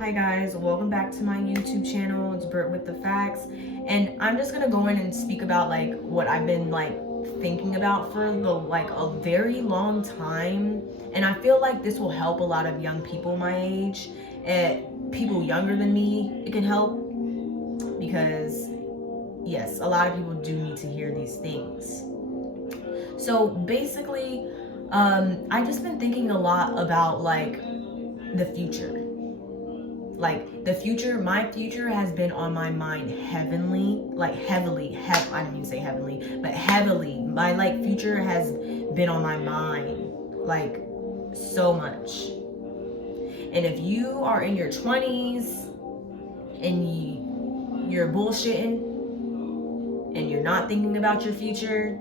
Hi guys, welcome back to my YouTube channel. It's Britt with the Facts, and I'm just gonna go in and speak about what I've been thinking about for a very long time, and I feel like this will help a lot of young people my age and people younger than me. It can help because yes, a lot of people do need to hear these things. So basically, I just been thinking a lot about the future. My future has been on my mind heavily. I didn't mean to say heavenly, but heavily. My future has been on my mind so much. And if you are in your 20s and you're bullshitting and you're not thinking about your future,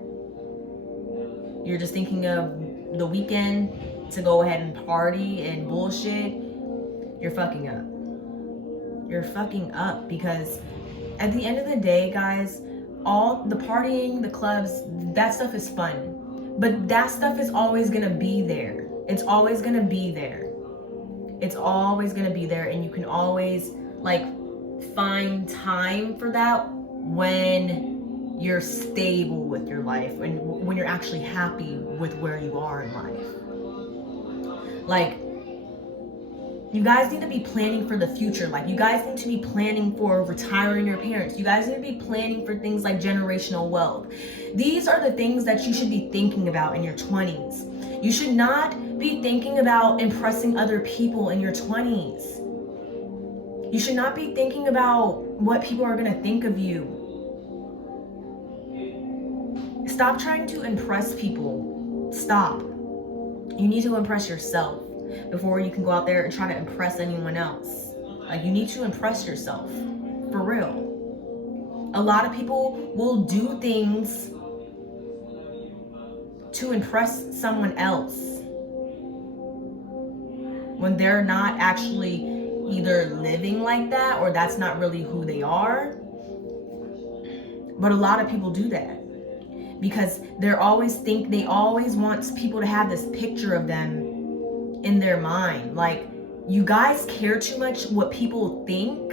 you're just thinking of the weekend to go ahead and party and bullshit, you're fucking up. You're fucking up, because at the end of the day, guys, all the partying, the clubs, that stuff is fun. But that stuff is always gonna be there. It's always gonna be there. It's always gonna be there, and you can always find time for that when you're stable with your life and when you're actually happy with where you are in life. You guys need to be planning for the future. You guys need to be planning for retiring your parents. You guys need to be planning for things like generational wealth. These are the things that you should be thinking about in your 20s. You should not be thinking about impressing other people in your 20s. You should not be thinking about what people are going to think of you. Stop trying to impress people. Stop. You need to impress yourself before you can go out there and try to impress anyone else. You need to impress yourself, for real. A lot of people will do things to impress someone else when they're not actually either living like that or that's not really who they are. But a lot of people do that because they always want people to have this picture of them in their mind. You guys care too much what people think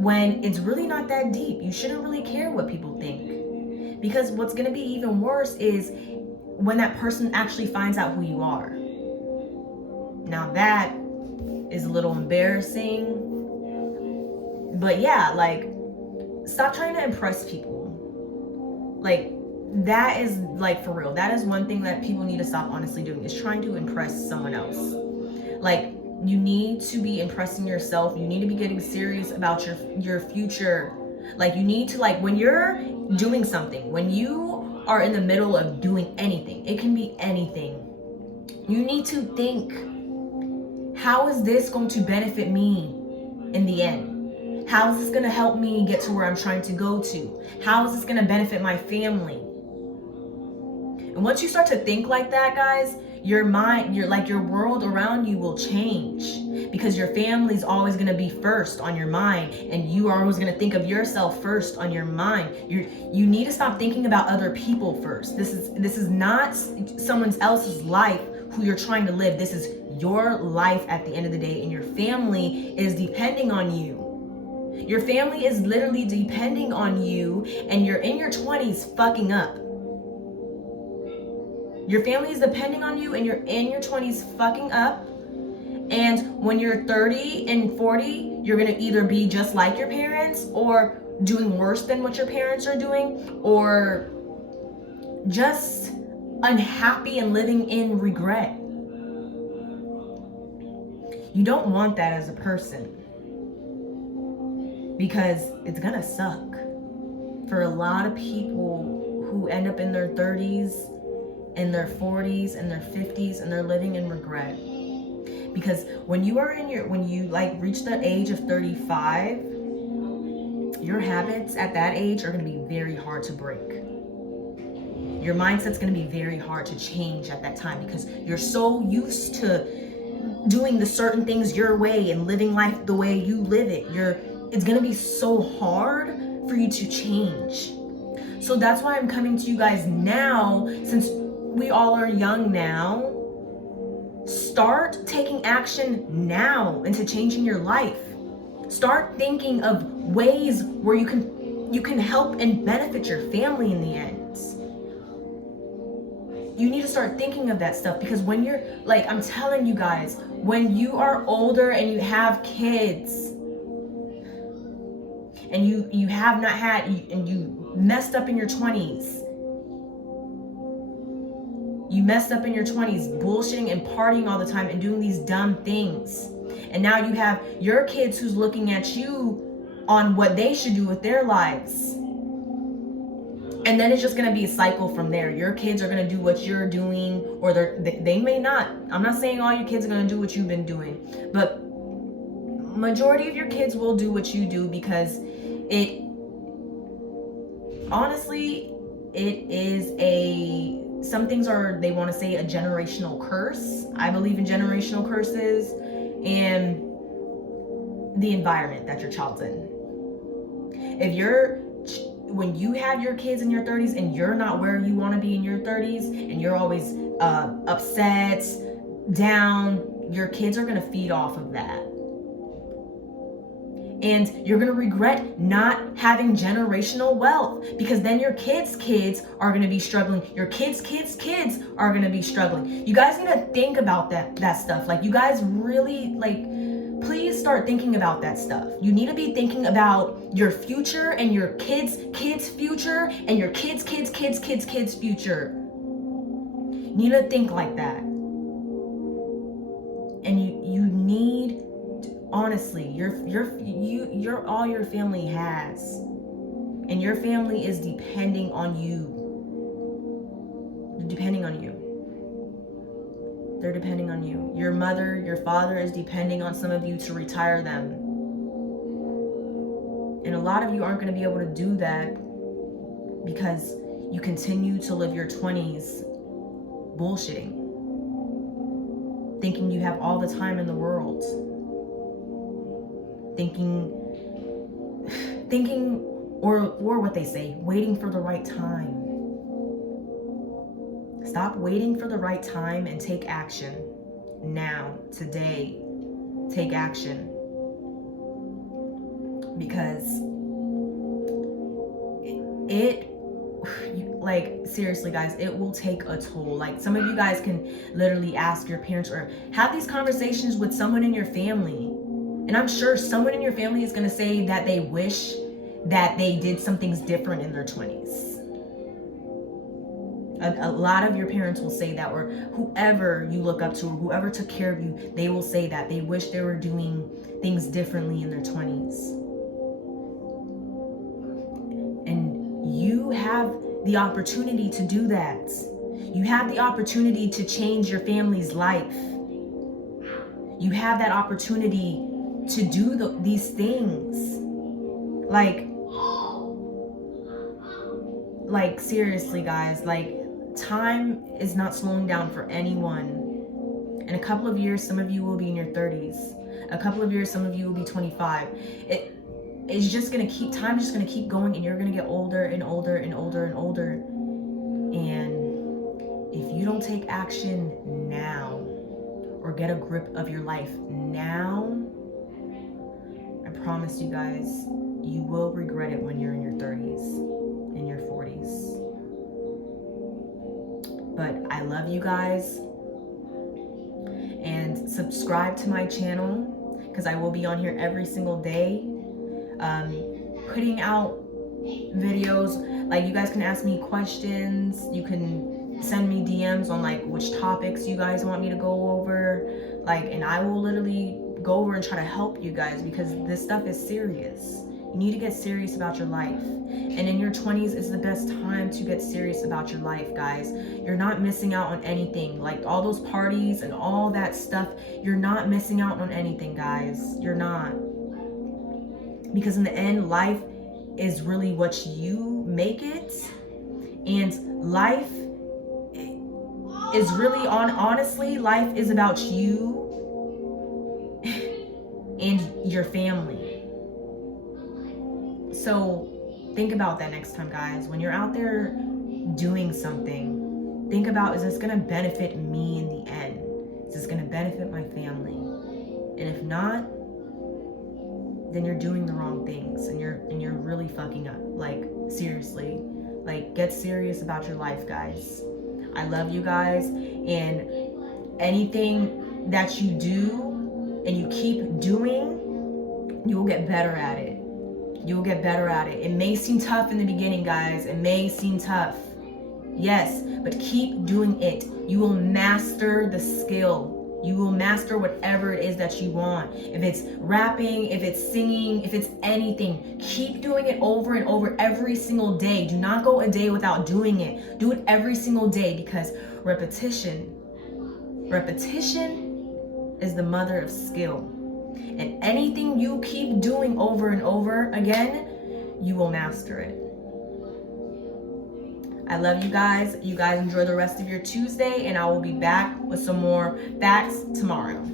when it's really not that deep. You shouldn't really care what people think, because what's going to be even worse is when that person actually finds out who you are. Now that is a little embarrassing, but yeah, stop trying to impress people. That is for real. That is one thing that people need to stop honestly doing, is trying to impress someone else. You need to be impressing yourself. You need to be getting serious about your future. You need to when you're doing something, when you are in the middle of doing anything, it can be anything, you need to think, how is this going to benefit me in the end? How is this going to help me get to where I'm trying to go to? How is this going to benefit my family? And once you start to think like that, guys, your mind, your world around you will change, because your family's always going to be first on your mind, and you are always going to think of yourself first on your mind. You need to stop thinking about other people first. This is not someone else's life who you're trying to live. This is your life at the end of the day, and your family is depending on you. Your family is literally depending on you, and you're in your 20s fucking up. Your family is depending on you, and you're in your 20s fucking up. And when you're 30 and 40, you're going to either be just like your parents, or doing worse than what your parents are doing, or just unhappy and living in regret. You don't want that as a person, because it's going to suck for a lot of people who end up in their 30s, in their 40s, and their 50s, and they're living in regret. Because when you reach the age of 35, your habits at that age are going to be very hard to break. Your mindset's going to be very hard to change at that time, because you're so used to doing the certain things your way and living life the way you live it. It's going to be so hard for you to change. So that's why I'm coming to you guys now, since we all are young now. Start taking action now into changing your life. Start thinking of ways where you can help and benefit your family in the end. You need to start thinking of that stuff, because when you're like, I'm telling you guys, when you are older and you have kids and you have not had, and you messed up in your 20s, you messed up in your 20s bullshitting and partying all the time and doing these dumb things, and now you have your kids who's looking at you on what they should do with their lives. And then it's just going to be a cycle from there. Your kids are going to do what you're doing, or they may not. I'm not saying all your kids are going to do what you've been doing, but majority of your kids will do what you do, because it honestly, it is some things are, they want to say, a generational curse. I believe in generational curses and the environment that your child's in. When you have your kids in your 30s and you're not where you want to be in your 30s, and you're always upset, down, your kids are going to feed off of that. And you're going to regret not having generational wealth, because then your kids' kids are going to be struggling. Your kids' kids are going to be struggling. You guys need to think about that stuff. Like, you guys really, like, please start thinking about that stuff. You need to be thinking about your future and your kids' future and your kids' future. You need to think like that. And you need, honestly, you're all your family has. And your family is depending on you. They're depending on you. They're depending on you. Your mother, your father is depending on some of you to retire them. And a lot of you aren't going to be able to do that because you continue to live your 20s bullshitting, thinking you have all the time in the world, thinking or what they say, waiting for the right time. Stop waiting for the right time and take action now, today. Take action, because like, seriously guys, it will take a toll. Like, some of you guys can literally ask your parents or have these conversations with someone in your family, and I'm sure someone in your family is going to say that they wish that they did some things different in their 20s. A lot of your parents will say that, or whoever you look up to, or whoever took care of you, they will say that they wish they were doing things differently in their 20s. And you have the opportunity to do that. You have the opportunity to change your family's life. You have that opportunity to do these things. Like seriously guys, like, time is not slowing down for anyone. In a couple of years, some of you will be in your 30s. A couple of years, some of you will be 25. It's just gonna keep, time's just gonna keep going, and you're gonna get older and older and older and older. And if you don't take action now, or get a grip of your life now, I promise you guys, you will regret it when you're in your 30s, in your 40s. But I love you guys, and subscribe to my channel, because I will be on here every single day, putting out videos. Like, you guys can ask me questions, you can send me DMs on like which topics you guys want me to go over, like, and I will literally go over and try to help you guys, because this stuff is serious. You need to get serious about your life. And in your 20s is the best time to get serious about your life, guys. You're not missing out on anything. Like, all those parties and all that stuff, you're not missing out on anything, guys. You're not. Because in the end, life is really what you make it. And life is really, honestly, life is about you and your family. So think about that next time, guys. When you're out there doing something, think about, is this going to benefit me in the end? Is this going to benefit my family? And if not, then you're doing the wrong things, and you're really fucking up. Like, seriously, like, get serious about your life, guys. I love you guys, and anything that you do and you keep doing, you will get better at it. You will get better at it. It may seem tough in the beginning, guys. It may seem tough. Yes, but keep doing it. You will master the skill. You will master whatever it is that you want. If it's rapping, if it's singing, if it's anything, keep doing it over and over every single day. Do not go a day without doing it. Do it every single day, because repetition is the mother of skill. And anything you keep doing over and over again, you will master it. I love you guys. You guys enjoy the rest of your Tuesday, and I will be back with some more facts tomorrow.